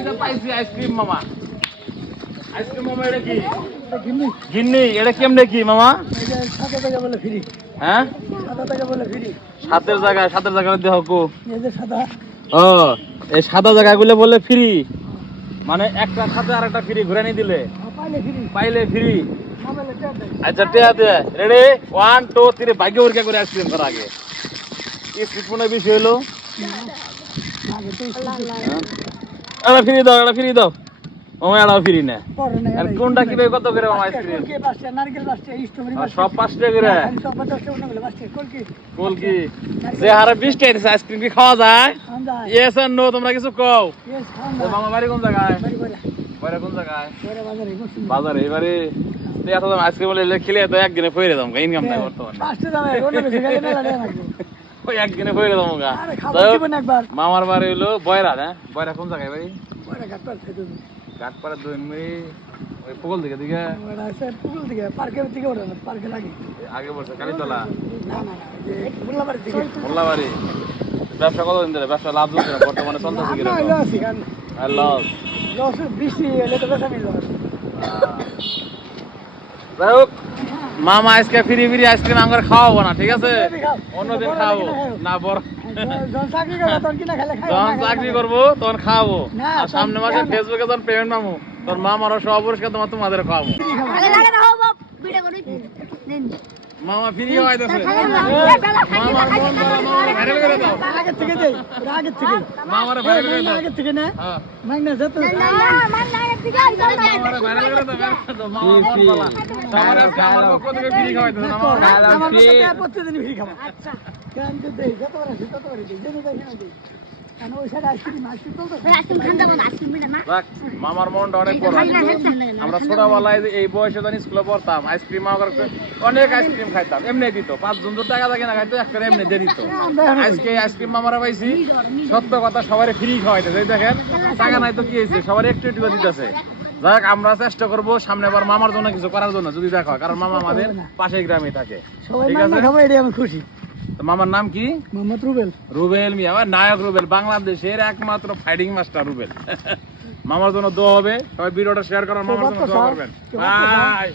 এটা পাইছি আইসক্রিম মামা। আইসক্রিম মামা এটা কি? গিন্নি। এটা কেমনে কি মামা? হ্যাঁ 7 জায়গা দেখো। ও এই 7 জায়গাগুলো বলে ফ্রি, মানে একটা সাথে আর একটা ফ্রি ঘুরে নিয়ে দিলে পাইলে ফ্রি। আচ্ছা টেয়া দে। রেডি 1 2 3 ভাগ্য পরীক্ষা করে আইসক্রিম করার আগে কি স্পিড বেশি হলো। এটা ফ্রি দাও, এটা ফ্রি দাও মামা। এটাও ফ্রি না। আর কোনটা কি কত করে মামা আইসক্রিম? সব 5 টাকা করে। কলকি যে হারে 20 টাকা দিছে আইসক্রিম কি খাওয়া যায়? ইয়েস আর নো তোমরা কিছু কও। মামা বাড়ি কোন জায়গায়? বাইরে কোন জায়গায়? বাজারে। এবারে এত দাম আইসক্রিম বলে খেলে তো একদিনে ফেরে দাম ইনকাম নাই বর্তমানে। ওই একদিনে ফেরে দাম গা। মামার বাড়ি হলো বয়রা। না বয়রা কোন জায়গায় ভাই? ঘাটপাড়া দইনমুড়ি ওই পুকুল দিকে আগে বলছে কালীতলা মোল্লাবাড়ি। ব্যবসা কতদিন ধরে? ব্যবসা লাভ হচ্ছে না বর্তমানে, চলতেছে কি লস? যাই হোক মামা আজকে ফ্রি ফ্রি আইসক্রিম আমার খাওয়াবো না, ঠিক আছে? অন্যদিন খাওয়াবো না। বড় যখন চাকরি করবো তখন খাওয়াবো। আর সামনে মাসে ফেসবুকে যখন পেমেন্ট পাবো তোর মামারও সব পরিষ্কার তোমাদের খাওয়াবো। মামা ফ্রি হইতাছে। মামার মন ধরা মামার ভাইরাল করে দাও। আগে থেকে দেই, আগে থেকে মামার ভাইরাল করে দাও। আগে থেকে না মাগনা যত না মান আগে থেকে মামার ভাইরাল করে দাও। মামা মন বলা সবার আজকে আমার পক্ষ থেকে ফ্রি খাওয়াইতেছে না মামা। আমার সাথে প্রতিদিন ফ্রি খাবো। আচ্ছা কেন তো দেই যত করে দেই যেন দেই কেন ওই সাইড আইসক্রিম তো আইসক্রিম খান যাবো না, আইসক্রিম না না। দেখ মামার মনটা অনেক বড়। আমরা ছোটবেলায় এই বয়সে যখন স্কুলে পড়তাম আইসক্রিম অনেক আইসক্রিম খাইতাম। এমনি দিত 5 জন টাকা থাকে না খাইতো, একটা এমনি দিয়ে দিত। আজকে আইসক্রিম মামারা পাইছি সত্য কথা সবারই ফ্রি খাওয়াইতেছে। দেখেন টাকা নাই তো কি হয়েছে, সবার একটু একটু দিতেছে। যাক আমরা চেষ্টা করবো সামনেবার মামার জন্য কিছু করার জন্য যদি দেখা হয়, কারণ মামা আমাদের পাশের গ্রামে থাকে। ঠিক আছে আমি খুশি। মামার নাম কি? মোহাম্মদ রুবেল। রুবেল মিয়া নায়ক রুবেল, বাংলাদেশের একমাত্র ফাইটিং মাস্টার রুবেল। মামার জন্য দোয়া হবে, সবাই ভিডিওটা শেয়ার করার মামার জন্য দোয়া করবেন। বাই।